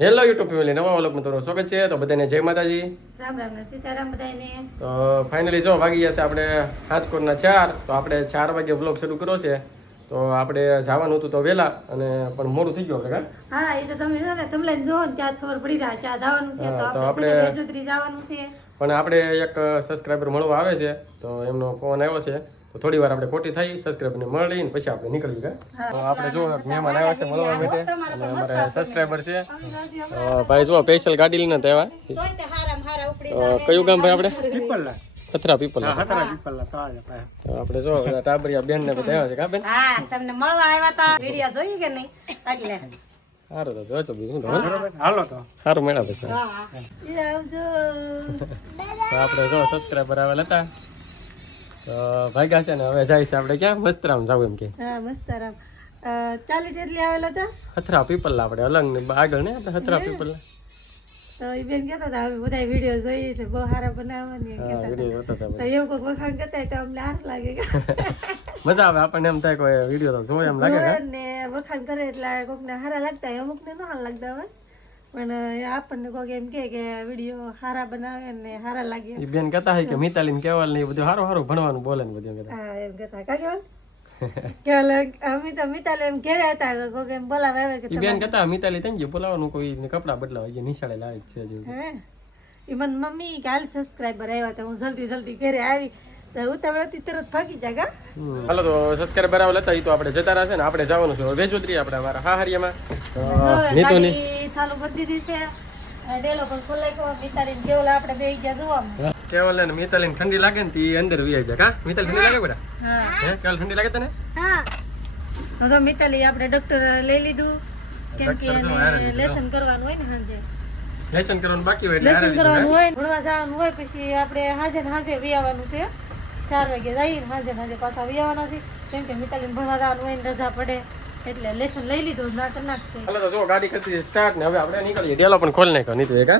Hello YouTube family, નવા વ્લોગમાં તમારું સ્વાગત છે. તો બધાને જય માતાજી, રામ રામ ને સીતારામ બધાને. તો ફાઇનલી જો વાગી ગયા છે આપણે રાજકોટના 4. તો આપણે 4 વાગે વ્લોગ શરૂ કર્યો છે. તો આપણે જવાનું હતું તો વહેલા અને પણ મોડું થઈ ગયું આપણે. હા, એ તો તમે છે ને તમને જો ને ત્યાં ખબર પડી જાય ત્યાં જવાનું છે. તો આપણે વેજોદરી જવાનું છે. પણ આપણે એક સબસ્ક્રાઈબર મળવા આવે છે, તો એમનો ફોન આવ્યો છે. તો થોડી વાર આપણે ખોટી થઈ સબસ્ક્રાઈબરને મળીને પછી આપણે નીકળી ગયા. તો આપણે જો મહેમાન આવ્યા છે મળવા માટે અને અમારે સબસ્ક્રાઈબર છે. ભાઈ જો સ્પેશિયલ ગાડી લઈને આવ્યા. કયું ગામ ભાઈ આપણે? પીપલલા. ખતરા પીપલલા. ખતરા પીપલલા તાળે પાસે. તો આપણે જો ટાબરિયા બેન ને બધા આવ્યા છે. કા બેન? હા, તમને મળવા આવ્યા તા. વિડિયો જોઈ કે નહીં? એટલે સારું તો જોજો બીજું તો બરોબર, હાલો તો. સારું મળ્યા પછી. હા, ઈ આવજો. તો આપણે જો સબસ્ક્રાઈબર આવેલા હતા તો ભાગ્યા છે ને હવે જાય છે આપણે ક્યાં મસ્તરામ જાવ એમ કે. હા, મસ્તરામ 40 જેટલી આવેલા હતા. હથરા પીપલલા આપણે અલંગ ને આગળ ને આપણે હથરા પીપલલા. તો એ બેન કહેતા હતા અમે બધા વિડીયો જોઈએ છે, બહુ સારા બનાવવાની એમ કહેતા વિડીયો હતા. હતા તો એવું કોઈક વખાણ કરતા હોય તો અમને સારું લાગે કે મજા આવે આપણને એમ થાય કોઈ વિડીયો તો જોવે એમ લાગે જોવે કે ને વખાણ કરે એટલે કોકને સારા લાગતા હોય, અમુકને ન સારા લાગતા હોય. પણ આપણને કોઈક એમ કે વિડીયો સારા બનાવે ને સારા લાગે. એ બેન કહેતા હોય કે મિતાલી ને કેવલ ને એ બધું સારું સારું ભણવાનું બોલે ને બધું કહેતા. હા, એમ કહેતા કા કેવલ કેવલ અમે તો મિતાલી એમ ઘેરે હતા કોઈક એમ બોલાવે આવે કે એ બેન કહેતા મિતાલી થઈ ગયું બોલાવાનું કોઈ કપડા બદલાવા જે નિશાળે લાવે છે જેવું. હે એ મને મમ્મી કાલ સબસ્ક્રાઈબર આવ્યા હતા, હું જલ્દી ઘરે આવી તો ઉતાવળથી તરત ભાગી જાગા. હાલો તો સબસ્ક્રાઈબર આવેલા હતા એ તો આપણે જતા રહેશે ને આપણે જવાનું છે વેજોદરી આપણે અમારા હાહરિયામાં. નીતુની ગાડી ચાલુ કરી દીધી છે, ડેલો પણ ખોલાઈ ગયો. મિતાલી ને કેવલ આપણે બે ગયા જોવા. કેવલ ને મિતાલી ઠંડી લાગે ને તી અંદર વી આવી જાય. કા મિતાલી ઠંડી લાગે બેટા? હા, હે કેવલ ઠંડી લાગે તને? તો મિતાલી આપણે ડોક્ટર લઈ લીધું કેમ કે એને લેસન કરવાનું હોય ને સાંજે. લેસન કરવાનું બાકી હોય એટલે લેસન કરવાનું હોય, ભણવા જવાનું હોય, પછી આપણે હાંજે વી આવવાનું છે. 4 વાગે જઈને હાંજે પાછા વી આવવાના છે કેમ કે મિતાલીને ભણવા જવાનું હોય ને રજા પડે એટલે લેસન લઈ લીધું ના કરી નાખશે. હાલો તો જો ગાડી કરતી સ્ટાર્ટ ને હવે આપણે નીકળીએ. ડેલો પણ ખોલી નાખ્યો નીતુ એક.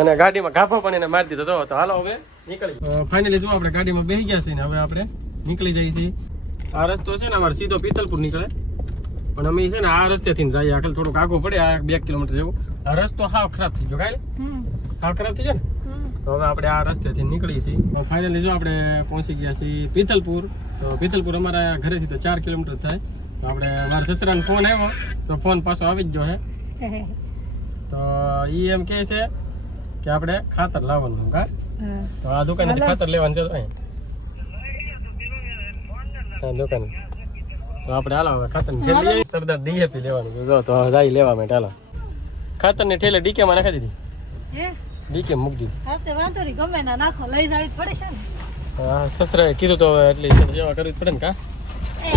અને ગાડીમાં ગાફો પણ એને મારી દીધો. જો તો હાલો હવે નીકળી. ફાઇનલી જો આપણે ગાડીમાં બેસી ગયા છીએ ને હવે આપણે નીકળી જઈએ છીએ. આ રસ્તો છે ને અમારે સીધો પીતલપુર નીકળે, પણ અમે છે ને આ રસ્તેથી જઈએ. આખલ થોડુંક આગું પડે, આ 2 કિલોમીટર જેવું. આ રસ્તો હાવ ખરાબ થઈ ગયો. કાંઈ હાવ ખરાબ થઈ જાય ને તો હવે આપણે આ રસ્તેથી નીકળીએ છીએ. ફાઇનલી જો આપણે પહોંચી ગયા છીએ પીતલપુર. તો પીતલપુર અમારા ઘરેથી તો 4 કિલોમીટર થાય. તો આપણે મારા સસરાનો ફોન આવ્યો તો ફોન પાછો આવી જ ગયો છે. તો એ એમ કહે છે કે આપણે ખાતર લાવવાનું. કા તો આ દુકાનેથી ખાતર લેવાનું છે. તો હા દુકાન તો આપણે હાલો હવે ખાતર ની થેલી લઈ સરદાર ડીએપી લેવાનું. જો તો જાય લેવા માટે હાલો. ખાતર ની થેલી ડીકેમાં નાખી દીધી. હે ડીકે મૂકી દીધી. હા તે વાંધો નહીં, ગમે ના નાખો, લઈ જાવી પડે છે ને. હા સસરાએ કીધું તો હવે એટલી સેવા કરવી જ પડે ને. કા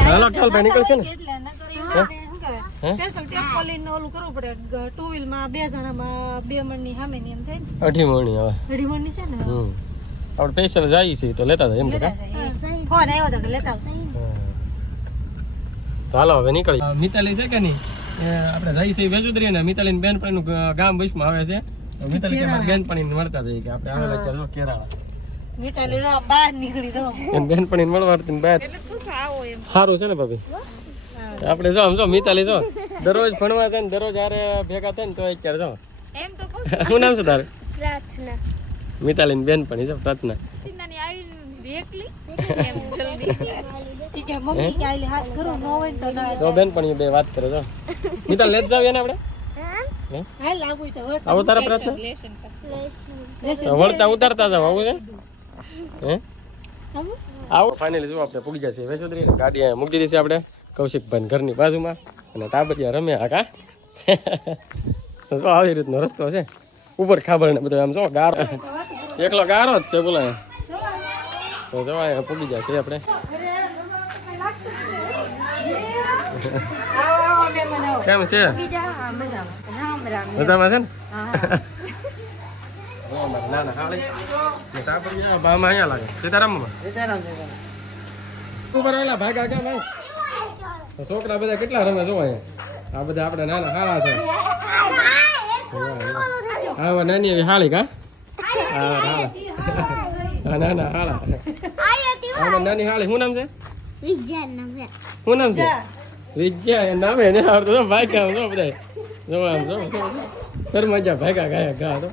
હાલો ચાલ ભાઈ નીકળશે ને. એટલે નજરી શું કહેવાય સ્પેશિયલ ટેમ્પોલિન ઓલું કરવું પડે. 2 વ્હીલમાં 2 જણામાં 2 મણની સામેની એમ થાય ને. 2.5 મણની હવે. 2.5 મણની છે ને. આપણે પૈસા જઈએ છીએ તો લેતા જાય એમ કે. ફોન આવ્યો તો કે લેતા આવશે. તો હાલો હવે નીકળી. મિતાલી છે કે નહીં આપણે જઈએ છીએ વેજોદરી ને મિતાલીન બેનપણીનું ગામ વચમાં આવે છે. તો મિતાલી કે મારી બેનપણીને મળતા જઈએ કે આપણે આવેલા છે જો કેરાળા. મિતાલી તો બહાર નીકળી દો એન બેનપણીને મળવા હતી બહાર. એટલે તું આવો એમ સારું છે ને ભાભી. આપણે જો સમજો મિતાલી જો દરરોજ ભણવા છે ને દરરોજ હારે ભેગા થાય ને તો અત્યારે જો એમ તો કહું શું નામ છે તારે? પ્રાર્થના. મિતાલીન બેનપણી જો પ્રાર્થના. સિંદાની આવી એકલી એમ જલ્દી ઠીક હે મમ્મી કે આલે હાથ કરો ન હોય તો ના જો બેનપણી બે વાત કરે જો. મિતાલ લેત જાવ એને આપણે. હા લાગુ તો હોય આવો તારા પ્રાર્થના વળતા ઉતારતા જાવ આવું છે હે આવો. ફાઇનલી જો આપણે પૂગી જશે વેજોદરી ને ગાડી અહીંયા મૂકી દીધી છે આપણે કૌશિકભાઈ ઘરની બાજુમાં. અને ટાબરિયા રમે આકા જો આવી રીતનો રસ્તો છે ઉપર ખાબર ને બધું આમ જો ગારો એકલો ગારો જ છે બોલાય. તો જો અહીંયા પૂગી જશે આપણે. કેમ છે મજામાં છે ને? ના ના હાલે ટાબરિયા બામાં અહીંયા લાગે સીતારામમાં. ઉપર ઓલા ભાગા કેમ ભાઈ છોકરા બધા કેટલા રમે જો અહીંયા. આ બધા આપણે નાના હાળા છે. હા નાની એવી હાળી. કા હા નાના હાળા આપણે નાની હાળી. શું નામ છે? શું નામ છે? વિજયા નામે એને આવડતું ભાઈ કામ જો બધા જો આમ જો શર્મા જા ભાગા ગયા ગા તો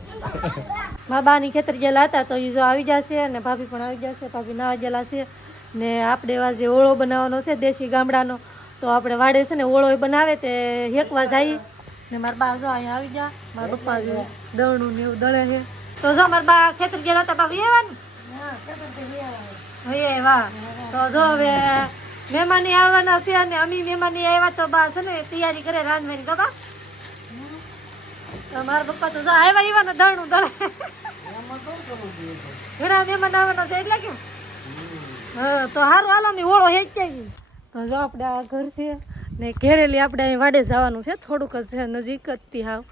મારા બાની ખેતર ગયેલા હતા તો એ જો આવી જશે અને ભાભી પણ આવી જશે. ભાભી નાવા ગયેલા છે ને આપણે એવા જે ઓળો બનાવવાનો છે દેશી ગામડાનો તો આપણે વાડે છે ને ઓળો બનાવે તે હેકવા જાય ને મારા બા જો અહીંયા આવી જા. મારા પપ્પા દળનું ને એવું દળે છે તો જો મારા બા ખેતર ગયેલા હતા ભાભી આવવાનું હવે વાહ તો જો હવે મહેમાની આવવાના છે અને અમી મહેમાની આવ્યા તો બા છે ને તૈયારી કરે રાંધવાની તો બા મારા પપ્પા તો આવ્યા એવાના દળનું દળે ઘણા મહેમાન આવવાના છે એટલે કેમ હા તો સારું હાલો અમે ઓળો હેચાઈ તો જો આપણે આ ઘર છે ને ઘેરેલી આપણે અહીં વાડે જવાનું છે થોડુંક જ છે નજીક જ હાવ.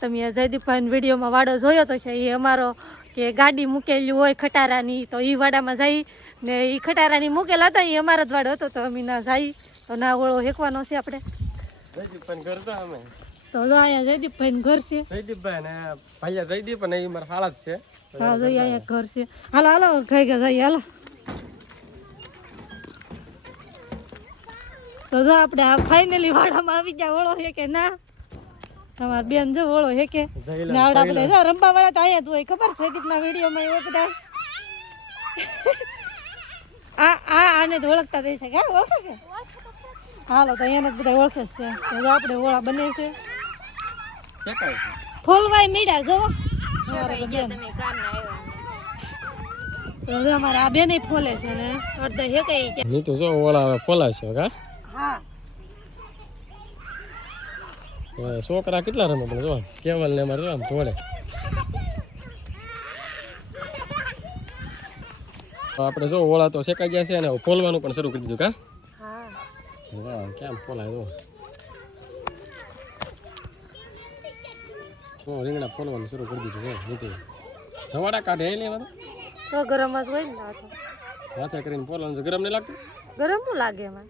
તમે જયદીપભાઈ વિડીયોમાં વાડો જોયો તો છે એ અમારો કે ગાડી મૂકેલી હોય ખટારાની તો એ વાડામાં જઈ ને એ ખટારાની મૂકેલા હતા એ અમારો જ વાડો હતો તો અમે ના જઈ તો ના ઓળો હેકવાનો છે આપણે જયદીપભાઈ ઘર તો અમે તો જો અહીંયા જયદીપભાઈ ઘર છે. જયદીપભાઈ ને ભાઈયા જયદીપ અને એ મારા હાલત છે. હા જોઈએ અહીંયા ઘર છે. હાલો હાલો ખાઈ ગયા જઈએ હાલો. તો જો આપણે આ ફાઇનલી વાડામાં આવી ગયા. ઓળો હે કે ના તમારી બેન જો ઓળો હે કે ને આવડા બધા જો રંબા વાળા તો અહીંયા જ હોય ખબર છે જયદીપના વિડીયોમાં એવો બધા આને તો ઓળખતા થઈ છે કે ઓળખે કે હાલો તો એને જ બધા ઓળખે જ છે. તો જો આપણે ઓળા બને છે શેકાય છે ફોલવાય મીડા જોવો તો જો અમારે આ બેન ફોલે છે ને અડધા હેકાઈ છે. નહીં તો જો ઓળા ફોલા છે કા હા છોકરા કેટલા રમે પણ જો કેવલ ને અમારે જો આમ તોડે. આપણે જો ઓળા તો શેકાઈ ગયા છે અને ફોલવાનું પણ શરૂ કરી દીધું કા વાહ કેમ ફોલાય તો રીંગણા ફોલવાનું શરૂ કરી દીધું નીચે ધવાડા કાઢે એ લેવા તો ગરમ જ હોય ને હાથે કરીને ફોલવાનું છે. ગરમ નહીં લાગતું? ગરમ શું લાગે એમાં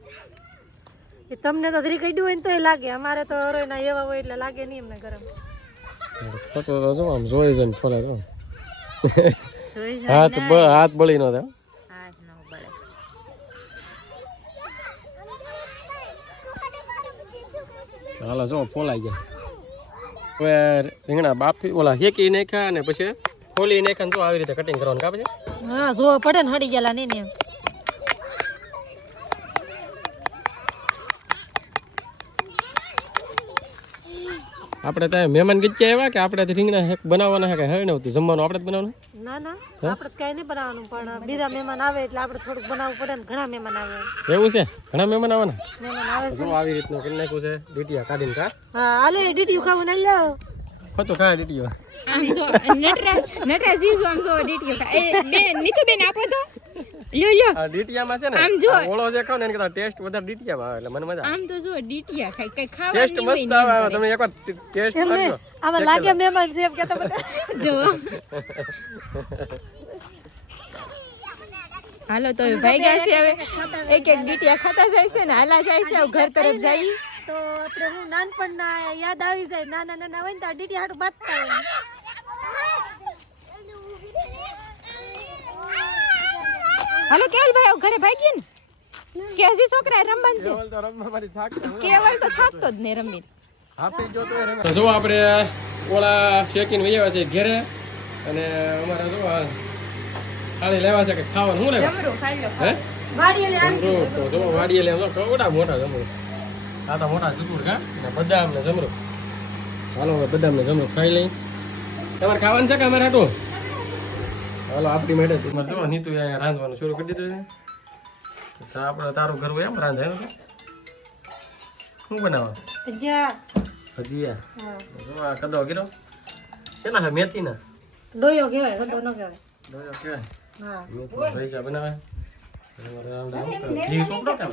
એ તમને તો ધરી કઈ હોય ને તો એ લાગે અમારે તો રોયના એવા હોય એટલે લાગે નહીં એમને ગરમ તો જો આમ જોઈ જઈને ફોલાય તો હાથ બળી નો થાય. હાલા જો ફોલાઈ ગયા. હવે રીંગણા બાફી ઓલા હેકી નાખ્યા અને પછી ફોલી નાખ્યા તો આવી રીતે કટિંગ કરવાનું કાપે છે. હા જોવા પડે ને હડી ગયેલા નહીં ને એમ. આપણે ત્યાં મહેમાન ગીચ્યા એવા કે આપણે રીંગણા હેક બનાવવાના હે કે હવે નહોતી જમવાનું આપણે જ બનાવવાનું? ના ના આપણે કઈ નહીં બનાવવાનું પણ બીજા મહેમાન આવે એટલે આપણે થોડુંક બનાવવું પડે ને ઘણા મહેમાન આવે એવું છે? ઘણા મહેમાન આવવાના? મહેમાન આવે છે જો આવી રીતનું કરી નાખ્યું છે ડીટીયા કાઢીને કા. હા આલે ડીટીયું ખાવું ના લ્યો ખોટું ખા ડીટીયો આમ જો નટરાજ જીજુ આમ જો ડીટીઓ એ બે નીતુબેન આપો તો લ્યો લ્યો આ ડીટીયામાં છે ને આમ જો. આ ઓળો જે ખાવ ને એની કરતા ટેસ્ટ વધારે ડીટીયામાં આવે એટલે મને મજા આવે. આમ તો જો ડીટીયા ખાય કઈ ટેસ્ટ ખાવાનું મસ્ત આવે. તમે એકવાર ટેસ્ટ એમને કરજો. આમાં લાગે મહેમાન છે એમ કેતા બધા જો હાલો તો ભાઈ ગયા છે હવે એક એક ડીટીયા ખાતા જાય છે ને હાલા જાય છે હવે ઘર તરફ જઈ. તો આપણે હું નાનપણના યાદ આવી જાય નાના નાના હોય ને તો ડીટી હાટું બાંધતા હોય. હાલો કેવલ ભાઈ હવે ઘરે ભાગીએ ને કે હજી છોકરા રમવાનું છે. કેવલ તો રમવા મારી થાકતો નથી. કેવલ તો થાકતો જ નહીં રમી. આપી જો તો રમે. તો જો આપણે ઓળા શેકીને વૈયા છે ઘેરે અને અમારે જો થાળી લેવા છે કે ખાવાનું શું લેવા જમરું ખાઈ લો. હે વાડીએ લે આમ જમરૂ તો જો વાડીએ લેવા કેવડા મોટા જમરૂ. આ તો મોટા જમરૂ કા ને બદામ ને જમરૂ. હાલો હવે બદામ ને જમરૂ ખાઈ લઈ. તમારે ખાવાનું છે કે અમારે હાટું? હાલો આપણી માટે તમારે જો નીતુ અહીંયા રાંધવાનું શરૂ કરી દીધું છે. તો આપણે તારું ઘર હોય એમ રાંધે શું બનાવવા? ભજીયા ભજીયા. જો આ કદો કીધો શેના છે? મેથીના ડોયો કહેવાય કદો ન કહેવાય. ડોયો કહેવાય. હા મેથીના ભજીયા બનાવે. ઘી સોપડો કે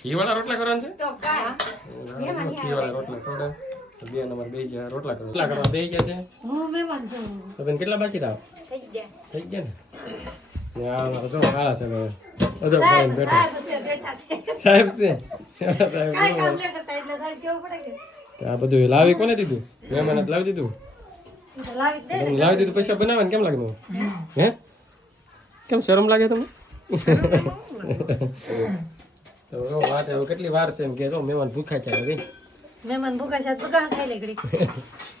ઘી વાળા રોટલા કરવાના છે? ઘી વાળા રોટલા ખવડાવ. બે નંબર બે ગયા રોટલા કરવા બે ગયા છે. હું મહેમાન છું. તો બેન કેટલા બાકી રાવ થઈ ગયા ને જો કાળા છે હવે બધો ખાઈને બેઠા બેઠા છે સાહેબ છે કાઈ કામ લે કરતા એટલે સાહેબ કેવું પડે કે આ બધું લાવી કોને દીધું? મહેમાને જ લાવી દીધું. તો લાવી દે તમે લાવી દીધું પછી બનાવવાનું કેમ લાગે? હે કેમ શરમ લાગે તમને? તો જો વાત હવે કેટલી વાર છે એમ કે જો મહેમાન ભૂખા છે હવે મહેમાન ભૂખા છે બગા ખાઈ લે ઘડી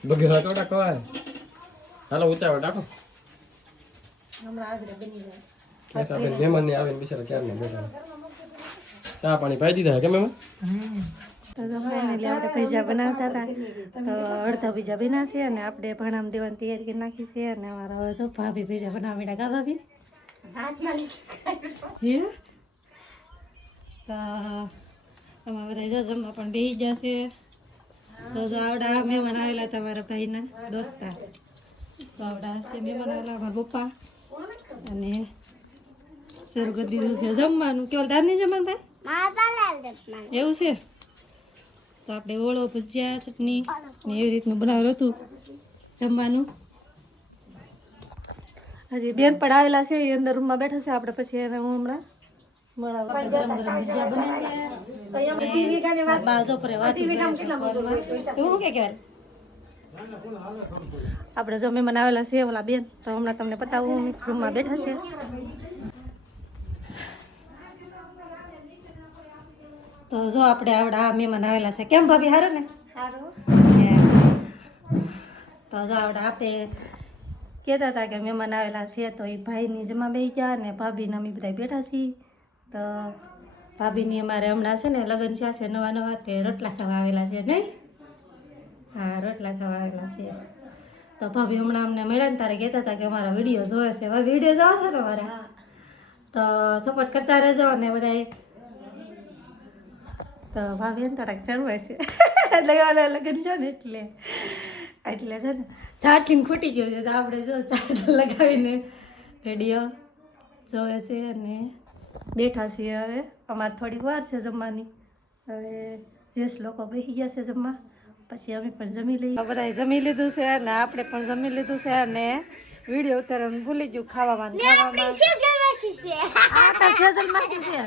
બગા થોડા ખવાય હાલો ઉતાવળ રાખો હમણાં આગળ બની જાય કેસ આપણે મહેમાન ને આવે ને બિચારા ક્યારે ને બેઠા ચા પાણી પાઈ દીધા કે મહેમાન તો ફાઇનલી આપણે પીઝા બનાવતા હતા તો અડધા પીઝા બન્યા છે અને આપણે ભણામ દેવાની તૈયારી કરી નાખી છે અને અમારા હવે જો ભાભી પીઝા બનાવી કા ભાભી હે તો અમારા બધા જો જમવા પણ બેસી જશે તો જો આવડા મહેમાન આવેલા તમારા ભાઈના દોસ્તાર તો આવડા છે મહેમાન આવેલા અમારા પપ્પા અને શરૂ કરી દીધું છે જમવાનું કેવલ તાર નહીં જમવાનું ભાઈ એવું છે તો આપણે ઓળો ભજીયા ચટણી ને એવી રીતનું બનાવેલું હતું જમવાનું હજી બેન પણ આવેલા છે એ અંદર રૂમમાં બેઠા છે આપણે પછી એને હું હમણાં મળાવું ગરમ ગરમ ભજીયા બને છે બાજુ પર એવું કે કહેવાય આપણે જો મહેમાન આવેલા છે ઓલા બેન તો હમણાં તમને બતાવું રૂમમાં બેઠા છે તો જો આપણે આવડા મહેમાન આવેલા છે કેમ ભાભી હારું ને તો જો આવડા આપણે કહેતા હતા કે મહેમાન આવેલા છે તો એ ભાઈની જમા બેસી ગયા ને ભાભીને અમે બધા બેઠા છીએ તો ભાભીની અમારે હમણાં છે ને લગ્ન છે નવા નવા તે રોટલા ખાવા આવેલા છે નહીં હા રોટલા ખાવા આવેલા છે તો ભાભી હમણાં અમને મળ્યા ને તારે કહેતા હતા કે અમારા વિડીયો જોવે છે ભાભી વિડીયો જોવા છે ને મારે તો સપોર્ટ કરતા રહેજો ને બધા તો ભાભી ને થોડાક ચરવાય છે લગાવેલા લગ્ન છે ને એટલે છે ને ચાર્જિંગ ખૂટી ગયું છે તો આપણે જો ચાર્જર લગાવીને રેડિયો જોવે છે અને બેઠા છીએ હવે અમારે થોડીક વાર છે જમવાની હવે જેસ લોકો બેસી ગયા છે જમવા પછી અમે પણ જમી લઈએ બધાએ જમી લીધું છે અને આપણે પણ જમી લીધું છે અને વિડીયો ઉતારવાનું ભૂલી ગયું ખાવામાં સેજલ માસી છે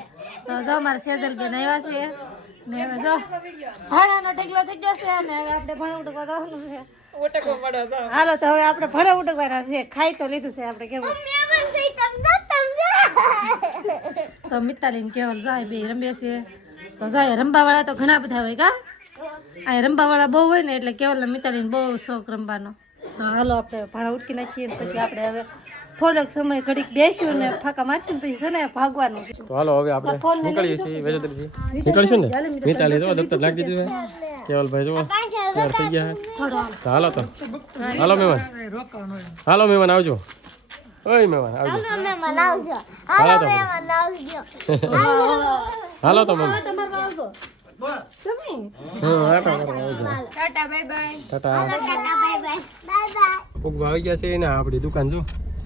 તો જો અમારે સેજલ બેન આવ્યા છે ને હવે જો ભાણાનો ઢગલો થઈ ગયો છે અને હવે આપણે ભાણું ઉટકવા જવાનું છે હાલો તો હવે આપણે ભાણા ઉટકવાના છે ખાઈ તો લીધું છે આપણે કેવું તો મિતાલીને કેવલ જાય બે રમે છે તો જાય રમવાવાળા તો ઘણા બધા હોય કા આ રમવાવાળા બહુ હોય ને એટલે કેવલ મિતાલીને બહુ શોખ રમવાનો તો હાલો આપણે ભાણા ઉટકી નાખીએ ને પછી આપણે હવે થોડોક સમય ઘડીક બેસ્યું ને ફાંકા મારશું ને પછી છે ને ભાગવાનું છે તો હાલો હવે આપણે નીકળીએ છીએ વેજેતરથી નીકળીશું ને મિતાલી જો દફતર લાગી દીધું છે કેવલભાઈ જો તૈયાર થઈ ગયા છે તો હાલો તો હાલો મહેમાન આવજો ઓય મહેમાન આવજો હાલો તો હાલો તો મહેમાન ફૂગવા આવી ગયા છે ને આપણી દુકાન જો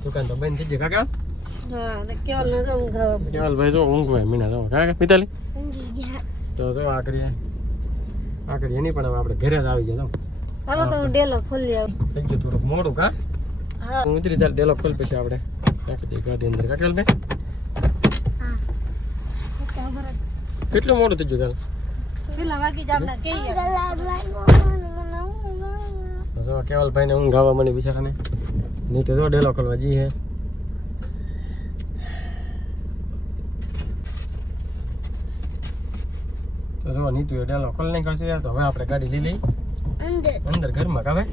દુકાન તો બંધ થઈ ગઈ કાકા કેવલભાઈ જો ઊંઘવાય મીના જો કાકા મિતાલી તો જો આકડી એની પણ હવે આપણે ઘરે જ આવી ગયા હાલો તો હું ડેલો ખોલી આવું થઈ ગયું થોડુંક મોડું કા હું ઉતરી ત્યારે ડેલો ખોલ પછી આપણે નાખી દઈએ ગાડી અંદર કાકેલભાઈ કેટલું મોડું થઈ ગયું પેલા વાગી જામના કે જો કેવલભાઈ ને ઊંઘ આવવા મળી બિચારાને નહીં તો જો ડેલો ખોલવા જી હે તો જો નીતુ એ ડેલો ખોલ નાખ્યો છે તો હવે આપણે ગાડી લઈ લઈ અંદર ઘરમાં કાવે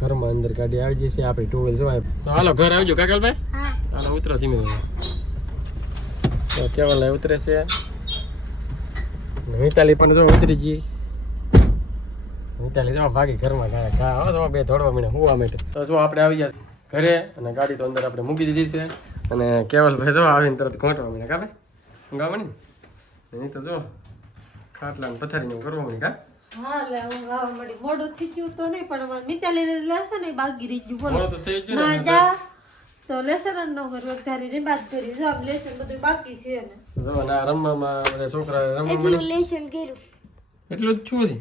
ઘરમાં અંદર ગાડી આવી જશે આપણી ટુવેલ જોવાય તો હાલો ઘર આવજો કાકલભાઈ હાલો ઉતરો ધીમે ધીમે તો કેવલ ઉતરે છે મિતાલી પણ જો ઉતરી ગઈ મિતાલી જો ભાગી ઘરમાં ગયા તો બે દોડવા મીને હુવા માંડે તો જો આપણે આવી ગયા ઘરે અને ગાડી તો અંદર આપણે મૂકી દીધી છે અને કેવલભાઈ જો આવીને તરત ઘોંટવા મીને કા ભાઈ ઊંઘાવા મળી નહીં તો જો ખાટલા પથારી કરવા મળી કા હા લે હું ગાવા મળી મોડું થઈ ગયું તો નહીં પણ અમારે મિતાલી લેશે ને બાકી રહી ગયું બોલો તો થઈ ગયું ના જા તો લેસન ન કરવું તારી રે બાદ કરી જો આમ લેસન બધું બાકી છે ને જો ના રમવામાં બધા છોકરા રમવા મળે લેશન કર્યું એટલું જ છું છે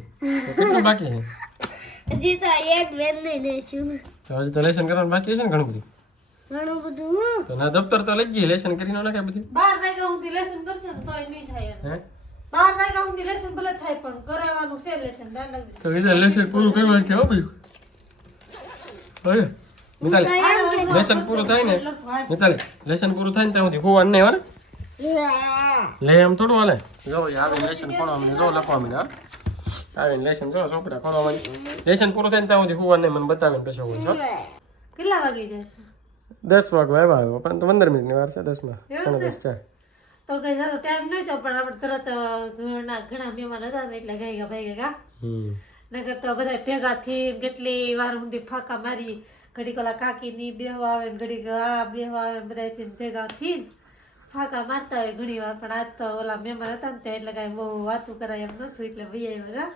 તો કેટલું બાકી છે હજી તો એક બેન નહીં લેશું તો હજી તો લેસન કરવાનું બાકી છે ને ઘણું બધું ઘણું બધું તો ના દફતર તો લઈ જઈએ લેસન કરીને નાખે બધું 12 વાગ્યા સુધી લેસન કરશે ને તોય નહીં થાય હે 12 વાગ્યા સુધી લેસન ભલે થાય પણ કરાવવાનું છે લેસન દાંડા તો એ લેસન પૂરું કરવાનું છે હો ભાઈ. અરે મિતાલી લેસન પૂરું થાય ને મિતાલી લેસન પૂરું થાય ને ત્યાં સુધી હોવાનું નહીં વારે લે એમ થોડું હાલે જો આવીને લેસન ખોલવા મને જો લખવા મને આવીને લેસન જો ચોપડા ખોલવા મને લેસન પૂરું થાય ને ત્યાં સુધી હોવાનું નહીં મને બતાવીને પછી હોય કેટલા વાગે જશે 10 વાગવા આવ્યા પરંતુ 15 મિનિટની વાર છે 10 માં એવું છે? 10 છે તો કઈ ટાઈમ નહીં છે પણ આપણે તરત ઘણા મહેમાન હતા ને એટલે ગઈ ગયા ભાઈ ગયા નકર તો બધા ભેગા થી કેટલી વાર સુધી ફાંકા મારી ઘડીક ઓલા કાકી ની બેહવા આવે ને ઘડીક આ બેહવા આવે બધા થી ભેગા થી ફાંકા મારતા હોય ઘણી વાર પણ આજ તો ઓલા મહેમાન હતા ને એટલે કઈ બહુ વાતું કરાય એમ નતું એટલે ભાઈ આવ્યા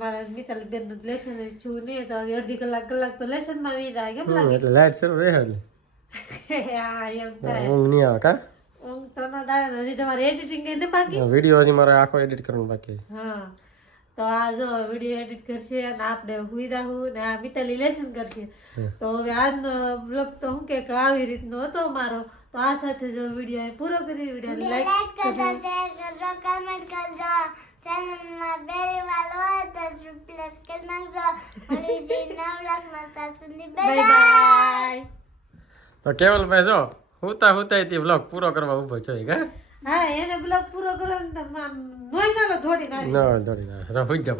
મારા મિતાલી બેન નું લેસન છું નહીં તો અડધી કલાક તો લેસન માં વીરા કેમ લાગે એટલે લાઈટ શરૂ રહે એટલે હા એમ થાય ઊંઘ નહીં આવે કા ઊંઘ તો ન આવે ને હજી તમારે એડિટિંગ એને બાકી વિડીયો હજી મારે આખો એડિટ કરવાનો બાકી છે હા તો આ જો વિડીયો એડિટ કરશે અને આપણે હુઈદા હું ને આ મિતાલી લેસન કરશે તો હવે આજનો બ્લોગ તો હું કે આવી રીતનો હતો મારો તો આ સાથે જો વિડીયો પૂરો કરી વિડીયો લાઈક કરજો શેર કરજો કમેન્ટ કરજો ચેનલમાં બેલ વાળો હોય તો પ્લસ કરી નાખજો અને જે નવ લાખ માતા સુધી બાય બાય તો કેવલભાઈ જો હુતા તે વ્લોગ પૂરો કરવા ઊભો છો કા હા એને બ્લોગ પૂરો કરો ને તો નોઈ નાલો થોડી નાખી ના દોડી ના હોઈ જા